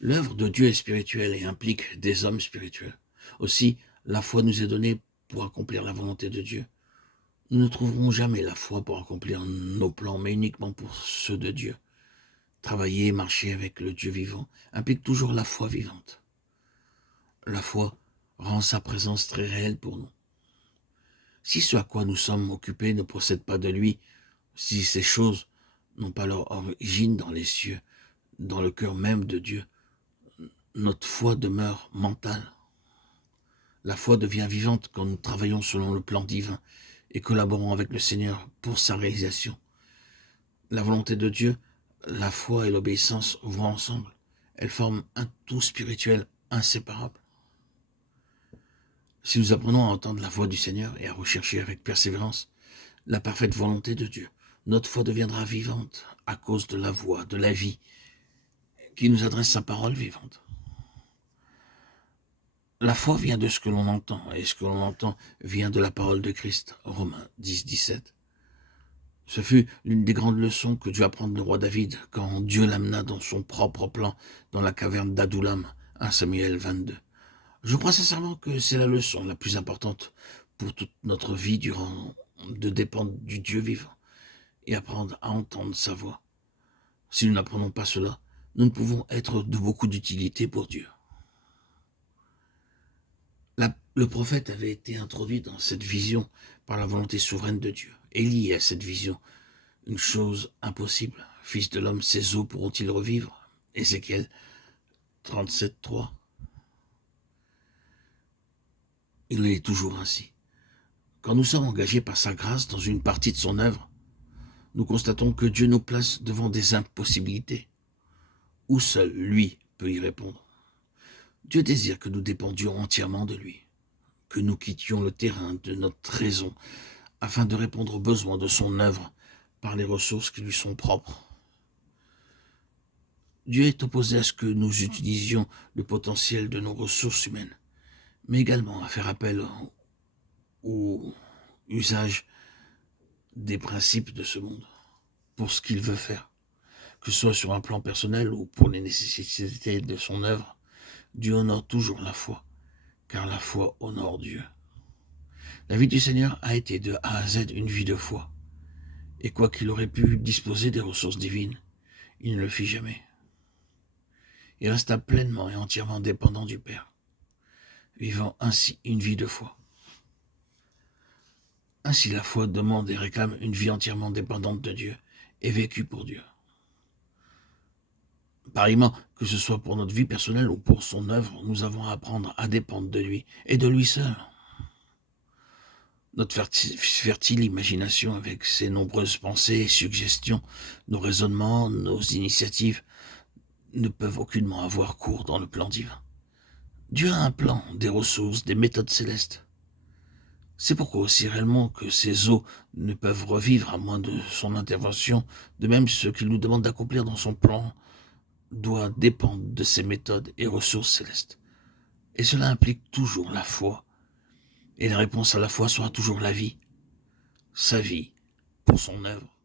L'œuvre de Dieu est spirituelle et implique des hommes spirituels. Aussi, la foi nous est donnée pour accomplir la volonté de Dieu. Nous ne trouverons jamais la foi pour accomplir nos plans, mais uniquement pour ceux de Dieu. Travailler et marcher avec le Dieu vivant implique toujours la foi vivante. La foi rend sa présence très réelle pour nous. Si ce à quoi nous sommes occupés ne procède pas de lui, si ces choses n'ont pas leur origine dans les cieux, dans le cœur même de Dieu, notre foi demeure mentale. La foi devient vivante quand nous travaillons selon le plan divin et collaborons avec le Seigneur pour sa réalisation. La volonté de Dieu, la foi et l'obéissance vont ensemble. Elles forment un tout spirituel inséparable. Si nous apprenons à entendre la voix du Seigneur et à rechercher avec persévérance la parfaite volonté de Dieu, notre foi deviendra vivante à cause de la voix, de la vie, qui nous adresse sa parole vivante. La foi vient de ce que l'on entend, et ce que l'on entend vient de la parole de Christ. Romains 10, 17. Ce fut l'une des grandes leçons que dut apprendre le roi David quand Dieu l'amena dans son propre plan dans la caverne d'Adoulam, 1 Samuel 22. Je crois sincèrement que c'est la leçon la plus importante pour toute notre vie de dépendre du Dieu vivant et apprendre à entendre sa voix. Si nous n'apprenons pas cela, nous ne pouvons être de beaucoup d'utilité pour Dieu. Le prophète avait été introduit dans cette vision par la volonté souveraine de Dieu. Élie à cette vision, une chose impossible. Fils de l'homme, ces os pourront-ils revivre? Ézéchiel 37, 3. Il est toujours ainsi. Quand nous sommes engagés par sa grâce dans une partie de son œuvre, nous constatons que Dieu nous place devant des impossibilités, où seul lui peut y répondre. Dieu désire que nous dépendions entièrement de lui, que nous quittions le terrain de notre raison afin de répondre aux besoins de son œuvre par les ressources qui lui sont propres. Dieu est opposé à ce que nous utilisions le potentiel de nos ressources humaines, mais également à faire appel au usage des principes de ce monde pour ce qu'il veut faire, que ce soit sur un plan personnel ou pour les nécessités de son œuvre. Dieu honore toujours la foi, car la foi honore Dieu. La vie du Seigneur a été de A à Z une vie de foi, et quoi qu'il aurait pu disposer des ressources divines, il ne le fit jamais. Il resta pleinement et entièrement dépendant du Père, vivant ainsi une vie de foi. Ainsi la foi demande et réclame une vie entièrement dépendante de Dieu et vécue pour Dieu. Pareillement, que ce soit pour notre vie personnelle ou pour son œuvre, nous avons à apprendre à dépendre de lui et de lui seul. Notre fertile imagination avec ses nombreuses pensées et suggestions, nos raisonnements, nos initiatives, ne peuvent aucunement avoir cours dans le plan divin. Dieu a un plan, des ressources, des méthodes célestes. C'est pourquoi aussi réellement que ces eaux ne peuvent revivre à moins de son intervention, de même ce qu'il nous demande d'accomplir dans son plan doit dépendre de ses méthodes et ressources célestes. Et cela implique toujours la foi. Et la réponse à la foi sera toujours la vie, sa vie, pour son œuvre.